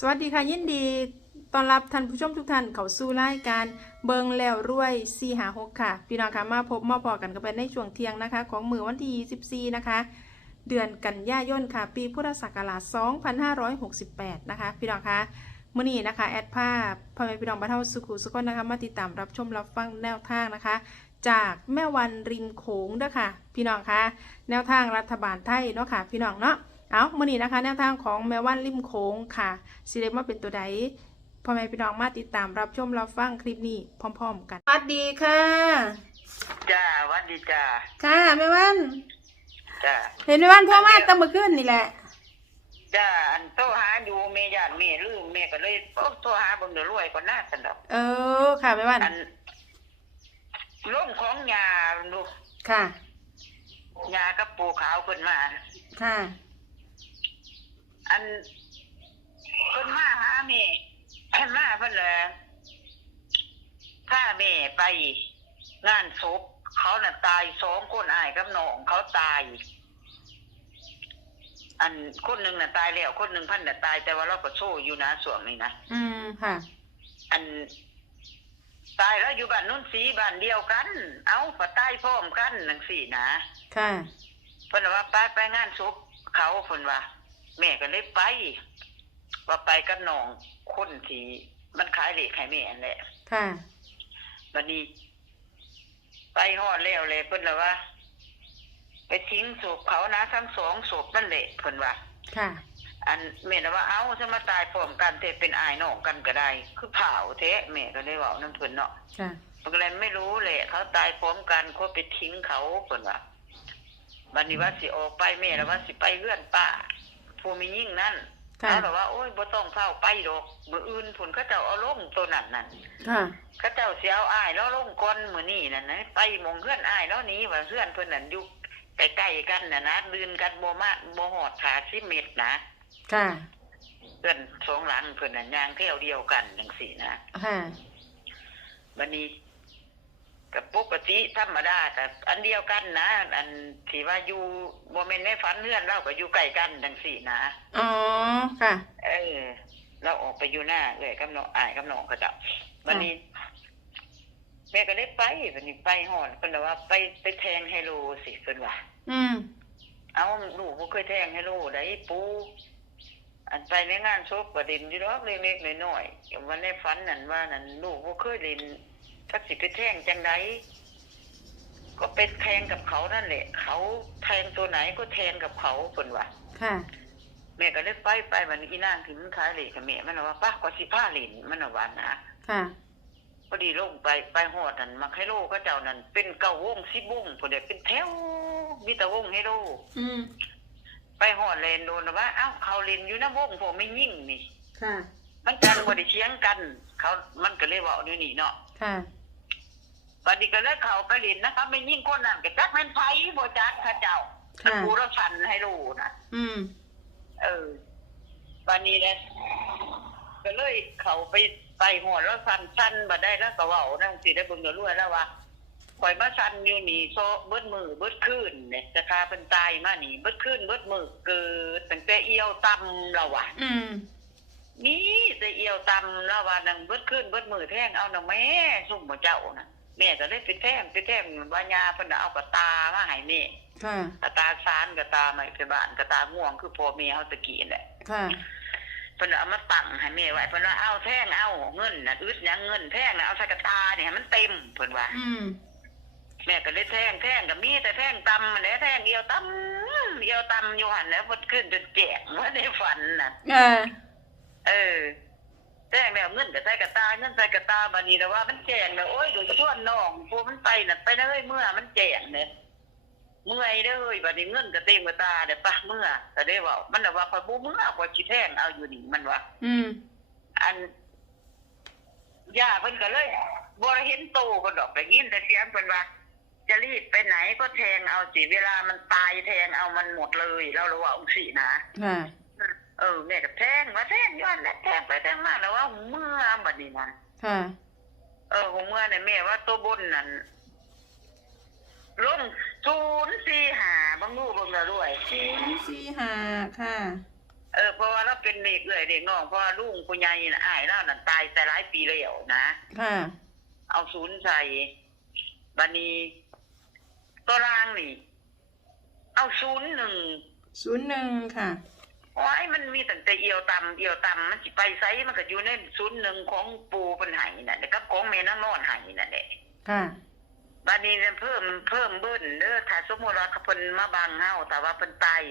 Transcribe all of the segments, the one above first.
สวัสดีค่ะยินดีต้อนรับท่านผู้ชมทุกท่านเข้าสู่รายการเบิงแล้วรวย4หา6ค่ะ พี่น้องคะมาพบมาพอกันกันไปในช่วงเที่ยงนะคะ ของมือวันที่24นะคะ เดือนกันยายนค่ะ ปีพุทธศักราช2568 นะคะ พี่น้องคะมื่อนี้นะคะแอดภาพพ่อแม่พี่น้องบ้านเฮาสุขุสุขนะคะมาติดตามรับชมรับฟังแนวทางนะคะ จากแม่วันริมโขงด้ค่ะพี่น้องคะแนวทางรัฐบาลไทยเนาะค่ะ พี่น้องเนาะ เอามื่อนี้นะคะแนวทางของแม่วันริมโขงค่ะสิได้มาเป็นตัวใดพ่อแม่พี่น้องมาติดตามรับชมรับฟังคลิปนี้พร้อม ๆ กันสวัสดีค่ะจ้าหวัดดีจ้าค่ะแม่วันจ้าเห็นแม่วันโทรมาตั้งเมื่อคืนนี่แหละจ้าอันโทรหาอยู่เมยานเมลืมเมก็เลยโอ้โทรหาเบิ่งเดี๋ยวรวยกว่าหน้าสันดอกเออค่ะแม่วันอันร่มของยาลูกค่ะยากับปูขาวขึ้นมาค่ะ อันขึ้นมาหาเมขึ้นมาเพิ่นเลยถ้าเมไปงานศพเขาน่ะตายสองคนอายกับน้องเขาตายอันคนหนึ่งน่ะตายแล้วคนหนึ่งพันน่ะตายแต่ว่าเราก็โซ่อยู่นะส่วนนี้นะอืมค่ะ อัน ตายแล้วอยู่บ้านนุ่นสีบ้านเดียวกัน เอาปะตายพร้อมกันนังสี่นะค่ะเพิ่นว่าไปไปงานศพเขาเพิ่นว่า แม่ก็เลยไป ว่าไปกับน้องคนที่มันขายเหล็กให้แม่นั่นแหละค่ะ บัดนี้ ไปฮอดแล้วเลยเพิ่นละว่า ไปทิ้งศพเขานะทั้งสองศพนั่นแหละเพิ่นว่า ค่ะ อันแม่น่ะว่าเอ้าจะมาตายพร้อมกันเทเป็นอายน้องกันก็ได้ คือเผาเทะแม่ก็เลยเว้านํเพิ่นเนาะ ค่ะ มันก็เลยไม่รู้แหละเขาตายพร้อมกันเขาไปทิ้งเขาเพิ่นว่าบัดนี้ว่าสิออกไปแม่แล้วว่าสิไปเฮือนป้า ผู้มียิ่งนั่นค่ะเขาบอกว่าโอ้ยบ่ต้องเข้าไปดอกมื้ออื่นพุ่นเขาเจ้าเอาลงตัวนั้นนั่นค่ะ เขาเจ้าสิเอาอ้ายแล้วลงก่อนมื้อนี้นั่นนะไปหมองเฮือนอ้ายแล้วหนี้ว่าเฮือนเพิ่นนั่นอยู่ใกล้ๆกันน่ะนะลืนกันบ่มาบ่ฮอดขา10เมตรนะค่ะเฮือนสองหลังเพิ่นน่ะย่างเที่ยวเดียวกันจังซี่นะ ค่ะวันนี้ กับปกติธรรมดากับอันเดียวกันนะ อันที่ว่าอยู่โมเมนต์ในฝันเพื่อนเราก็อยู่ใกล้กันดังสี่นะอ๋อค่ะ เออ เราออกไปอยู่หน้าเลยกับน้องอายกับน้องก็จะวันนี้ แม่ก็ได้ไปวันนี้ไปหอดเพิ่นว่าไปไปแทงไฮโลสิเพิ่นว่าอืมเอาลูกบ่เคยแทงไฮโลได้ปูอันไปในงานศพก็เล่นอยู่ดอกเล็กๆน้อยๆวันในฝันนั่นว่านั่นลูกบ่เคยเล่น ทักสิไปแทงจังไดก็ไปแทงกับเขานั่นแหละ เขาแทงตัวไหนก็แทงกับเขาเพิ่นว่าค่ะ แม่ก็เลยไปไปวันนี้อีนางถึงขายเหล็กกับแม่มันว่าป้าก็สิผ้าเหรนมันว่านะค่ะพอดีลงไปไปหอดนั่นมาให้โลก็เจ้านั่นเป็นเก้าวงสิบวงพอดีเป็นแถวมีแต่วงให้โลอืมไปหอดเลนโดนว่าเอ้าเขาเลนอยู่นะวงผมไม่ยิ่งนี่ ค่ะ มันกันบ่ได้เชียงกัน เขามันก็เลยเว่าอยู่นี่เนาะค่ะ บัดนี้ก็เลยเขาไปเล่นนะครับไม่ยิ่งคนนั้นก็จักแม่นไผบ่จักเขาเจ้าค่ะ กูรับชันให้รู้นะอืม เออวันนี้เนี่ยก็เลยเขาไปไปหัวแล้วสันสันมาได้แล้วก็เว่านั่งสิได้เบิ่งเดี๋ยวรวยแล้วว่าคอยมาสันอยู่นี่โซเบิดมือเบิดคืนเนี่ยจะคาเป็นตายมานี่เบิดคืนเบิดมือเกิดตั้งแต่เอียวตำเราว่ะ อืม นี่แต่เอียวตำแล้วว่านังเบิดคืนเบิดมือแท่งเอาน่ะแม่สุ่มบ่เจ้านะ แม่ก็เลยไปแท่งไปแท่งว่ายาเพิ่นน่ะเอากระตามาให้แม่ค่ะ กระตาซานกระตาไม้ไปบ้านกระตาง่วงคือพ่อแม่เฮาตะกี้นั่นแหละ ค่ะ เพิ่นเอามาตั้งให้แม่ไว้เพิ่นว่าเอาแท่งเอาเงินน่ะอึดหยังเงินแท่งน่ะเอาใส่กระตาเนี่ยให้มันเต็มเพิ่นว่า อืม แม่ก็เลยแท่งแท่งก็มีแต่แท่งตำมันแหละแท่งเดียวตำเดียวตำอยู่หั่นแหล้วบ่ขึ้นจนแจกว่าในฝันน่ะ เออ เออ แท่งแล้วเงินก็ใส่กระตาเงินใส่กระตาบัดนี้แล้วว่ามันแจกแล้วโอ้ยโดยส่วนน้องพวกมันไปน่ะไปเลยเมื่อมันแจกเนี่ยเมื่อยเด้อเฮ้ยบัดนี้เงินก็เต็มกระตาเด้อปะเมื่อก็ได้เว้ามันน่ะว่าข่อยบ่เมื่อข่อยสิแท่งเอาอยู่นี่มันว่าอืม อันย่าเพิ่นก็เลยบ่ได้เห็นโตเพิ่นดอกได้ยินแต่เสียงเพิ่นว่าจะรีบไปไหนก็แทงเอาสิเวลามันตายแทงเอามันหมดเลยเราเลยว่าองค์สินะค่ะ เออแม่ก็แทงว่าแทงย้อนแล้วแทงไปแทงมาแล้วว่าเมื่อบัดนี้นั่นค่ะเออหัวเมื่อเนี่ยแม่ว่าตัวบนนั่นลงศูนย์สี่หาบางงูเบิ่งแล้วด้วยสี่สี่ห้าค่ะ เออเพราะว่าเราเป็นเด็กเลยเด็กน้องเพราะว่าลุงคุณยายน่ะอ้ายเรานั่นตายแต่หลายปีแล้วนะค่ะเอาศูนย์ใส่บันนี้ตัวรางนี่ เอาศูนย์หนึ่งศูนย์หนึ่งค่ะ โอ้ยมันมีตั้งแต่เอียวต่ำเอียวต่ำมันสิไปไซมันก็อยู่ในศูนย์หนึ่งของปูเป็นไห้นั่นแหละกับของแม่นางนอนไห้นั่นแหละค่ะบัดนี้เนี่ยเพิ่มเพิ่มเบิ้ลเด้อถ้าสมมติว่าเขาเพิ่นมาบังเฮาแต่ว่าเพิ่นตาย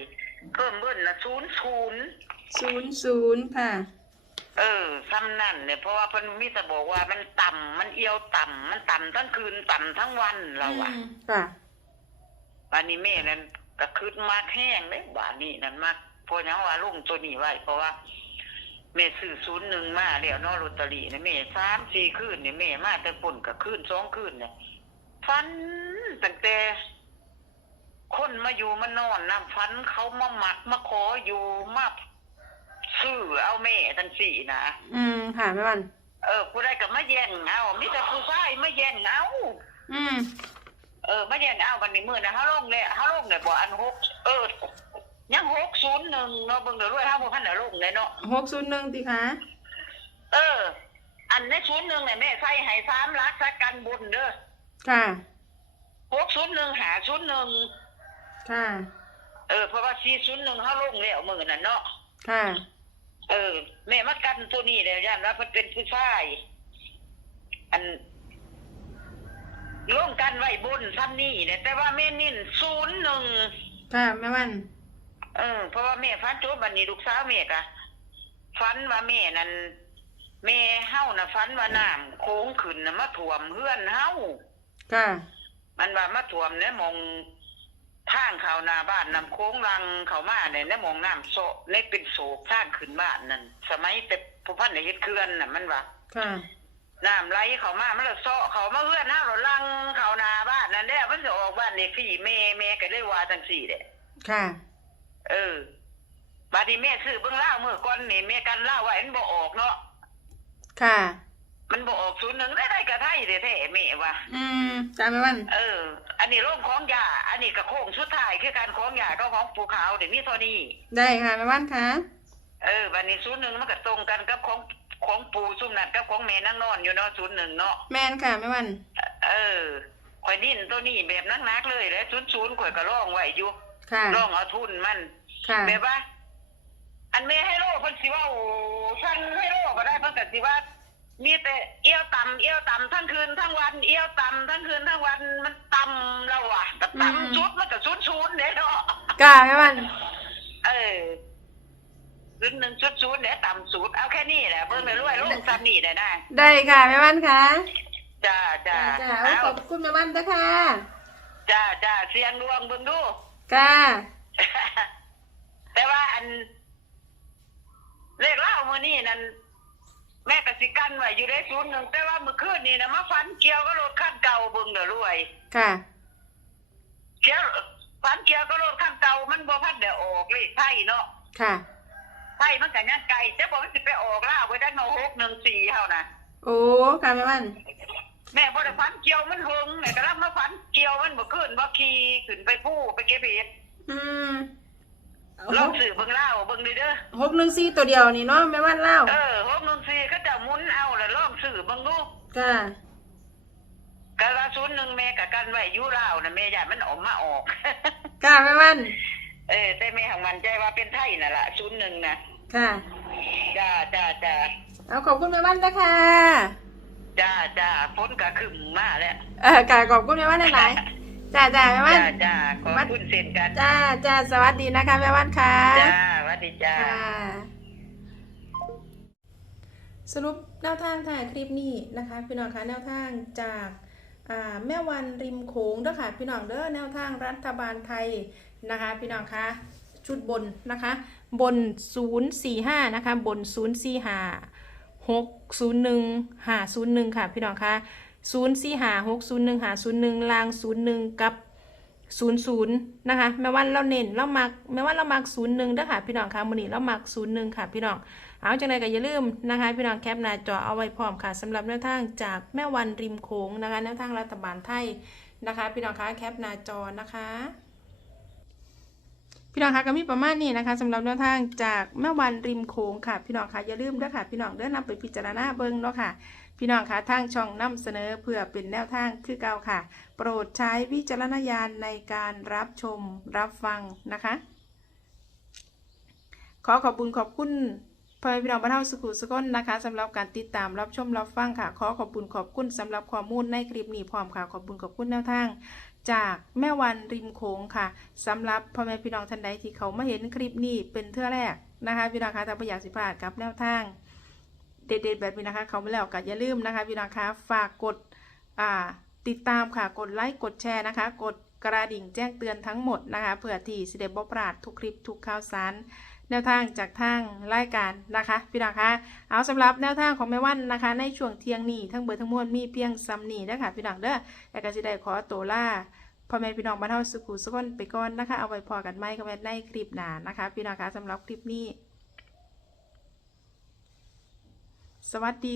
เพิ่มเบิ้ลละศูนย์ศูนย์ศูนย์ศูนย์ค่ะ เออซ้ำนั่นเนี่ยเพราะว่าเพิ่นมีแต่บอกว่ามันต่ำมันเอียวต่ำมันต่ำทั้งคืนต่ำทั้งวันเราอะอืมค่ะบัดนี้แม่นั่นก็คืดมากแห้งเลยบาดนี้นั่นมากเพราะหยังว่าลุงตัวนี้ไว้เพราะว่าแม่ซื้อศูนย์หนึ่งมาแล้วเนอลอตเตอรี่เนี่ยแม่สามสี่คืนเนี่ยแม่มาแต่ปุ่นกับคืนสองคืนเนี่ยฟันตั้งแต่คนมาอยู่มานอนนํฟันเขามาหมักมาขออยู่มาซื้อเอาแม่ทั้งสี่นะอืมค่ะแม่วันเออผู้ใดก็มาแย่งเอามิแต่ผู้ชายมาแย่งเอาอืมเออมาแย่งเอาวันนี้มือนะฮาลงเลยฮาลงเลยบ่อันหกเออยังหกศูนย์ หนึ่งเนาะเบิ่งเดี๋ยวรวยห้าโมงพันเดี๋ยวลงเลยเนาะหกศูนย์หนึ่งติคะเออ อันในศูนย์หนึ่งเนี่ยแม่ใส่ให้สามลักสักกันบุญเด้อค่ะหกศูนย์หนึ่งหาศูนย์หนึ่งค่ะ เออเพราะว่าสี่ศูนย์หนึ่งฮาลงแล้วมือนั่นเนาะค่ะ เออ แม่มากันตัวนี้เลยย่านว่ามันเป็นผู้ชายอันร่วมกันไว้บนซ้ำนี่เนี่ยแต่ว่าแม่นิ่นศูนย์หนึ่งค่ะแม่วัน เออเพราะว่าแม่ฟันโจบบันนี้ลูกสาวแม่กะฟันว่าแม่นั่นแม่เฮาน่ะฟันว่าน้ำโค้งขึ้นน่ะมาท่วมเฮือนเฮาค่ะ มันว่ามาท่วมเนี่ยมองทางเขาหน้าบ้านน้ำโค้งรังเขามาเนี่ยเนี่ยมองน้ำโซะในเป็นโศกทางขึ้นบ้านนั่นสมัยแต่ผู้พันในเฮ็ดเขื่อนน่ะมันว่าค่ะน้ำไหลเขามามันละโซะเขามาเฮือนเฮาเราลังเขาหน้าบ้านนั่นแหละมันจะออกบ้านเลขที่แม่แม่ก็ได้ว่าจังซี่แหละค่ะ เออบาดนี้แม่ซื้อเบิ่งเล่าวเมื่อก่อนนี่แม่กันเล่าวไว้มันบ่ออกเนาะค่ะ มันบ่ออกศูนย์หนึ่งได้ได้กระไทยแท้ๆแม่ว่าอืมจ้าแม่วันเออ อันนี้โรงของยาอันนี้ก็โค้งสุดท้ายคือการของยาก็ของภูเขาเดี๋ยวนี้เท่านี้ได้ค่ะแม่วันค่ะเออบัดนี้ศูนย์หนึ่งมันก็ตรงกันกับของของปูซุ่มนั่นกับของแม่นั่งนอนอยู่เนาะศูนย์หนึ่งเนาะแม่นค่ะแม่วัน เออข่อยดิ้นตัวนี้แบบนักๆเลยแล้วศูนย์ศูนย์ข่อยก็ร้องไว้อยู่ ค่ะร้องเอาทุนมันค่ะ แบบว่า อันเมให้โลเพิ่นสิว่าโอ้ฉันให้โลก็ได้เพิ่นก็สิว่า มีแต่เอี้ยวต่ำเอี้ยวต่ำทั้งคืนทั้งวันเอี้ยวต่ำทั้งคืนทั้งวันมันต่ำเราอะแต่อืม ต่ำชุดมันก็ชุดชุดเนี่ยเนาะค่ะแม่วัน เออชุดหนึ่งชุดชุดเนี่ยต่ำสุดเอาแค่นี้แหละเพิ่นไปรวยลงซ้ำนี่ได้นะได้ค่ะแม่วันค่ะจ้าจ้าจ้าเอาขอบคุณแม่วันจ้ะค่ะจ้าจ้าเสียงดวงเบิ่งดู ค่ะแต่ว่าอัน เลขเล่ามื่อนี้นั่นแม่กสิกันไว้อยู่ได้ศูนย์หนึ่งแต่ว่าเมื่อคืนนี่นะมาฟันเกี่ยวก็รถขั้นเก่าเบิ่งเด้อรวยค่ะเกี่ยวฟันเกี่ยวก็รถขั้นเก่ามันบ่พันเดี๋ยวออกเลขไทยเนาะค่ะไทยมันก็ยังไกลแต่บอกมันสิไปออกล่าวไว้ได้เนาะหกหนึ่งสี่เท่านะโอ้ค่ะแม่วันแม่บ่ได้ฟันเกี่ยวมันหึงแม่ก็รับมาฟันเกี่ยวมัน เมื่อคืนบ่ขี่ขึ้นไปผู้ไปเก็บเห็ดอืมลองสื่อเบิ่งเล่าวเบิ่งดีเด้อหกหนึ่งสี่ตัวเดียวนี่เนาะแม่วันเล่าเออหกหนึ่งสี่เขาจะหมุนเอาแล้วลองสื่อเบิ่งดูค่ะกะละศูนย์หนึ่งแม่กับกันไว้อยุราวนะแม่อยากมันออกมาออกค่ะแม่วันเออแต่แม่ของมันใจว่าเป็นไทยน่ะละศูนย์หนึ่งนะค่ะจ้าจ้าจ้าเอาขอบคุณแม่วันจ้ะค่ะจ้าจ้าพ้นกะขึ้นมาแล้วเออค่ะขอบคุณแม่วันหลายๆ จ้าจ้าแม่วัน จ้าจ้าขอบคุณเช่นกันจ้าจ้าสวัสดีนะคะแม่วันค่ะ จ้าสวัสดีจ้า สรุปแนวทางถ่ายคลิปนี้นะคะพี่น้องคะแนวทางจากอ่าแม่วันริมโขงเด้อค่ะพี่น้องเด้อแนวทางรัฐบาลไทยนะคะพี่น้องคะชุดบนนะคะบน 045นะคะบน 045 601 501 ค่ะพี่น้องคะ 045 601 501ล่าง01กับศูนย์ศูนย์นะคะแม้ว่าเราเน้นเรามักแม้ว่าเรามักศูนย์หนึ่งเด้อค่ะพี่น้องค่ะมื้อนี้เรามักศูนย์หนึ่งค่ะพี่น้องเอาจังไรก็อย่าลืมนะคะ พี่น้องแคปหน้าจอเอาไว้พร้อมค่ะสำหรับแนวทางจากแม่วันริมโขงนะคะแนวทางรัฐบาลไทยนะคะ พี่น้องคะแคปหน้าจอนะคะ พี่น้องคะก็มีประมาณนี้นะคะสำหรับแนวทางจากแม่วันริมโค้งค่ะ พี่น้องคะอย่าลืมด้วยค่ะ พี่น้องเดินนำไปพิจารณาเบิ้งเนาะค่ะ พี่น้องคะทางช่องนำเสนอเพื่อเป็นแนวทางคือเก่าค่ะ โปรดใช้วิจารณญาณในการรับชมรับฟังนะคะ ขอขอบคุณขอบคุณ พ่อแม่พี่น้องบ้านเฮาสุขุสุขนนะคะสำหรับการติดตามรับชมรับฟังค่ะ ขอขอบคุณขอบคุณสำหรับข้อมูลในคลิปนี้พร้อมค่ะ ขอบคุณขอบคุณแนวทาง จากแม่วันริมโขงค่ะสำหรับพ่อแม่พี่น้องท่านใดที่เขามาเห็นคลิปนี้เป็นเทื่อแรกนะคะพี่น้องคะถ้าไม่อยากสิพลาดกับแนวทาง เด็ดๆแบบนี้นะคะ เขาไมาแล้วก็อย่าลืมนะคะพี่น้องคะฝากกดอ่าติดตามค่ะกดไลค์กดแชร์นะคะ กดกระดิ่งแจ้งเตือนทั้งหมดนะคะเพื่อที่สิเดบพลาดทุกคลิปทุกข่าวสาร แนวทางจากทางรายการนะคะพี่น้องคะเอาสำหรับแนวทางของแม่วันนะคะ ในช่วงเที่ยงนี้ทั้งเบอร์ทั้งมวลมีเพียงซ้ำนี้นะคะพี่น้องเด้อแอก็สิได้ขอตัวล่าพ่อแม่พี่น้องบ้านเฮาสุขุสุขนไปก่อนนะคะ เอาไว้พอกันไหมกันไว้ในคลิปหน้านะคะ พี่น้องคะสำหรับคลิปนี้ สวัสดี